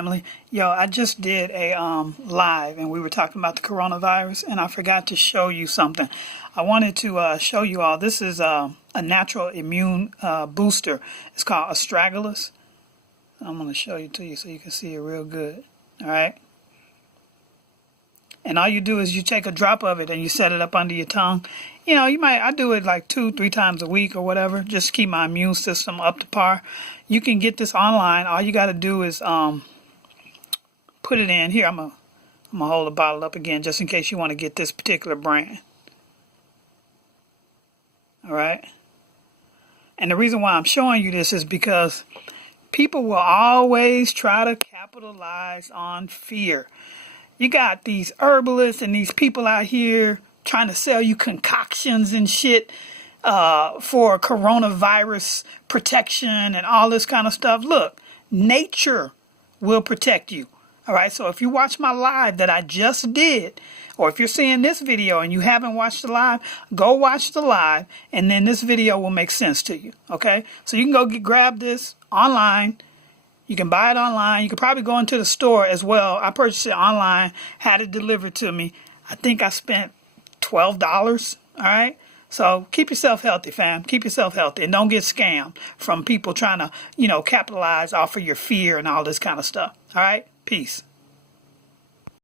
family. Yo, I just did a live and we were talking about the coronavirus and I forgot to show you something. I wanted to show you all. This is a natural immune booster. It's called Astragalus. I'm going to show you to you so you can see it real good. All right. And all you do is you take a drop of it and you set it up under your tongue. You know, I do it like 2-3 times a week or whatever, just to keep my immune system up to par. You can get this online. All you got to do is put it in. Here, I'm gonna hold the bottle up again just in case you want to get this particular brand. All right. And the reason why I'm showing you this is because people will always try to capitalize on fear. You got these herbalists and these people out here trying to sell you concoctions and shit for coronavirus protection and all this kind of stuff. Look, nature will protect you. All right. So if you watch my live that I just did, or if you're seeing this video and you haven't watched the live, go watch the live and then this video will make sense to you. OK, so you can go grab this online. You can buy it online. You can probably go into the store as well. I purchased it online, had it delivered to me. I think I spent $12. All right. So keep yourself healthy, fam. Keep yourself healthy and don't get scammed from people trying to, capitalize off of your fear and all this kind of stuff. All right. Peace.